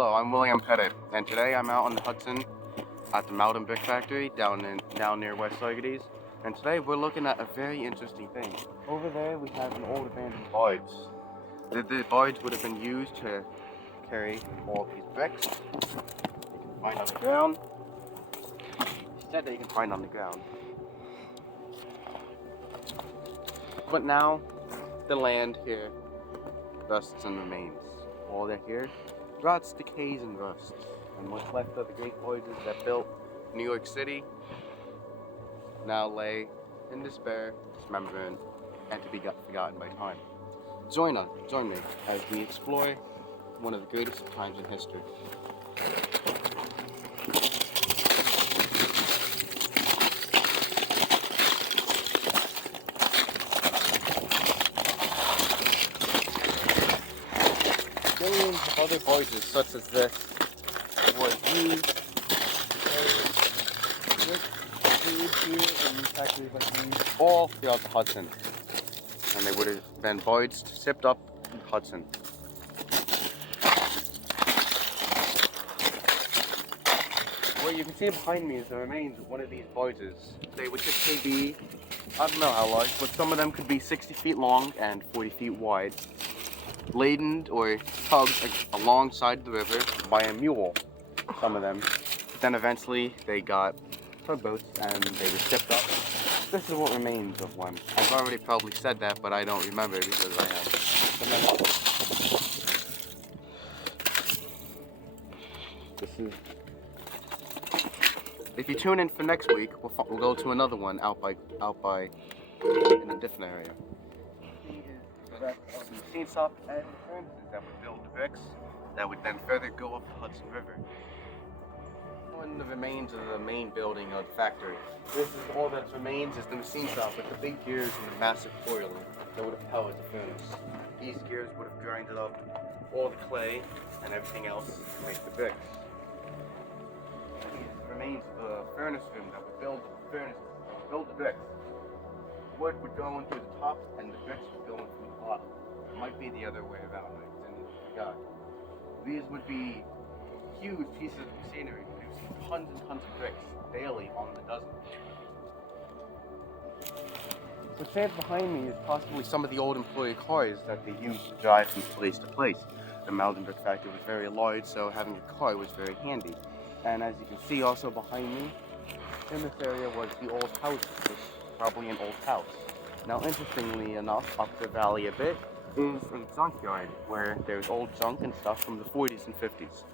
Hello, I'm William Pettit, and today I'm out on the Hudson at the Malden Brick Factory down near West Saugerties. And today we're looking at a very interesting thing. Over there we have an old abandoned barge. The barge would have been used to carry all these bricks. You can find on the ground. He said that you can find on the ground. But now the land here rusts and remains. All that here rots, decays, and rusts. And what's left of the great voyages that built New York City now lay in despair, dismembering, and to be forgotten by time. Join me as we explore one of the greatest times in history. Millions of other voyages such as this was used here in factories like these all throughout the Hudson. And they would have been voyaged, shipped up in the Hudson. What you can see behind me is the remains of one of these voyages. They would typically be, I don't know how large, but some of them could be 60 feet long and 40 feet wide. Laden or tugged alongside the river by a mule, some of them. Then eventually they got tugboats and they were shipped up. This is what remains of one. I've already probably said that, but I don't remember because I have. This is. If you tune in for next week, we'll go to another one out by in a different area. Some machine shop and furnaces that would build the bricks that would then further go up the Hudson River. One of the remains of the main building of the factory. This is all that remains is the machine shop with the big gears and the massive coiling that would have powered the furnace. These gears would have grinded up all the clay and everything else to make the bricks. These are the remains of the furnace room that would build the bricks. Wood would go in through the top and the bricks would go in through the bottom. It might be the other way around, I forgot. These would be huge pieces of machinery producing tons and tons of bricks daily on the dozen. What stands behind me is possibly some of the old employee cars that they used to drive from place to place. The Malden Brick Factory was very large, so having a car was very handy. And as you can see also behind me, in this area was the old house. Probably an old house. Now, interestingly enough, up the valley a bit is a junkyard where there's old junk and stuff from the 40s and 50s.